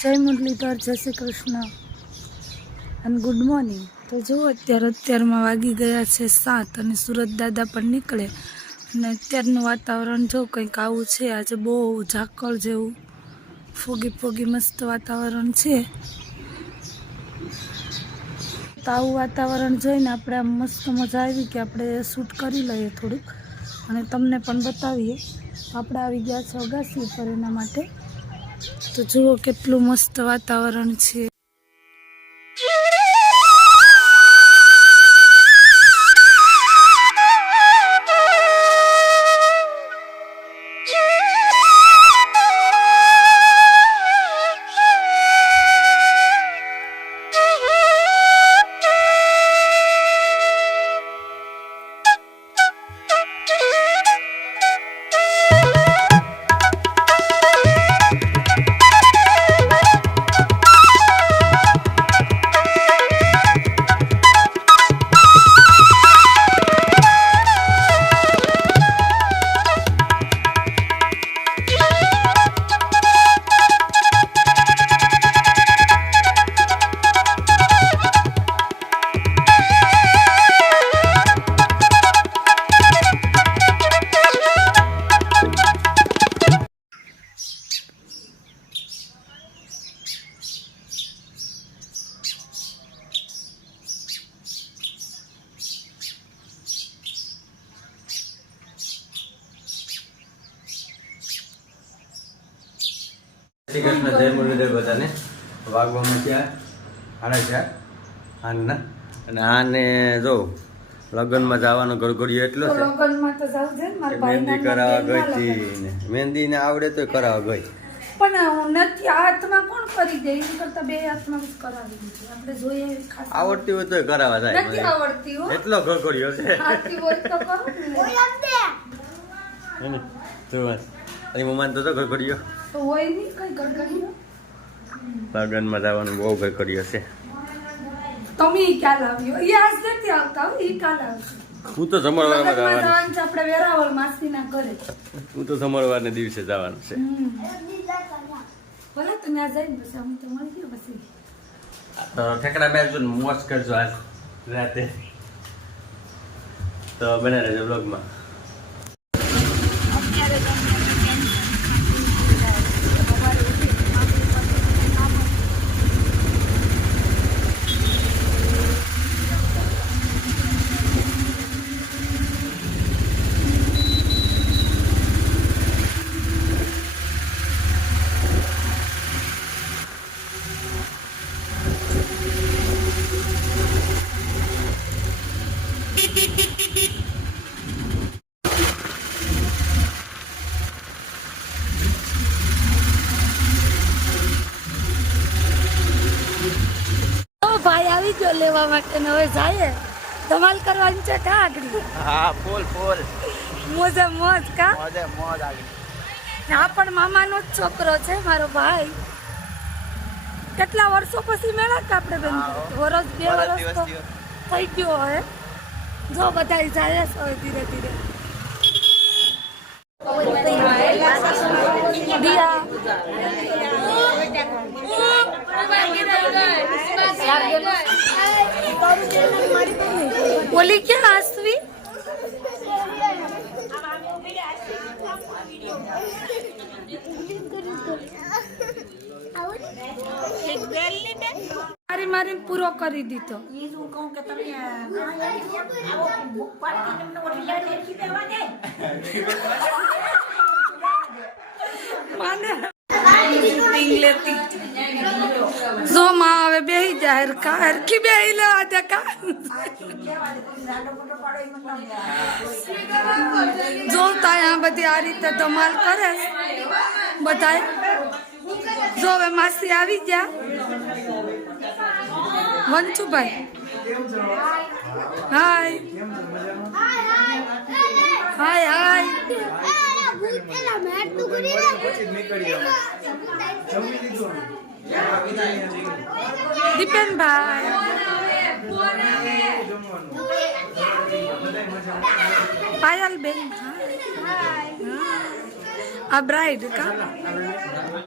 જય મુરલીધર, જય શ્રી કૃષ્ણ અને ગુડ મોર્નિંગ. તો જુઓ અત્યારમાં વાગી ગયા છે 7 અને સુરત દાદા પણ નીકળે અને અત્યારનું વાતાવરણ જો કંઈક આવું છે. આજે બહુ ઝાકળ જેવું ફોગી મસ્ત વાતાવરણ છે. તો આવું વાતાવરણ જોઈને આપણે આમ મસ્ત મજા આવી કે આપણે શૂટ કરી લઈએ થોડુંક અને તમને પણ બતાવીએ. આપણે આવી ગયા છે અગાસી ઉપર એના માટે. તો જુઓ કેટલું મસ્ત વાતાવરણ છે. શ્રી કૃષ્ણ, જય મુરલીધર બધાને. વાગવામાં ત્યાં 4:30 આના અને આને જો લગ્નમાં જવાનો ગડગડિયો એટલો છે. લગ્નમાં તો જાવ છે ને મારા ભાઈ મહેંદી કરાવવા ગઈ હતી. મહેંદી ને આવડે તો કરાવવા ગઈ પણ હું નથી. હાથમાં કોણ કરી દે? એમ કરતા બે હાથમાં જ કરાવી દીધું. આપણે જોઈએ ખાસ આવડતી હોય તો કરાવવા જાય. નથી આવડતી હો. એટલો ગડગડિયો છે. આવડતી હોય તો કરો ને. જો અરે મમ્માને તો ગડગડિયો તો હોય નહીં કઈ ગડગડીઓ. લગ્નમાં જવાનું બહુ ગડગડિયો છે. તમે ક્યાં લાવ્યો? એ આજ નથી આવતા. એ કાલ આવશે. હું તો જમણવારમાં જવાનું. જવાનું છે આપણે વેરાવળ માસીના ઘરે. હું તો જમણવારને દિવસે જવાનું છે. ભલે તો ત્યાં જઈને પછી અમે તો મળી ગયો પછી. તો ઠેકડા બેસજો ને મોજ કરજો આજ રાતે. તો બને રહેજો બ્લોગમાં. ભાઈ આવી ગયો લેવા માટે ને હવે જાય ધમાલ કરવાની છે. કા આગળ? હા, ફૂલ મોજે મોજ. કા મોજ આવી. હા, પણ મામાનો જ છોકરો છે મારો ભાઈ. કેટલા વર્ષો પછી મેળા કે આપણે બેન? વર્ષ 2 વર્ષ તો થઈ ગયો હવે. જો બધા જાય છે હવે ધીરે ધીરે. બોલી ક્યાં હસવી? મારી પૂરો કરી દીધો. જો માં હવે બેહી જાય. કા હરખી બેહી લેવા દે. કા જોતા અહીંયા બધી આ રીતે ધમાલ કરે બધા. જો હવે માસી આવી ગયા. વંશુભાઈ હાય હાય હાય. દીપેનભાઈ પાયલ બેન. આ બ્રાઇડ કા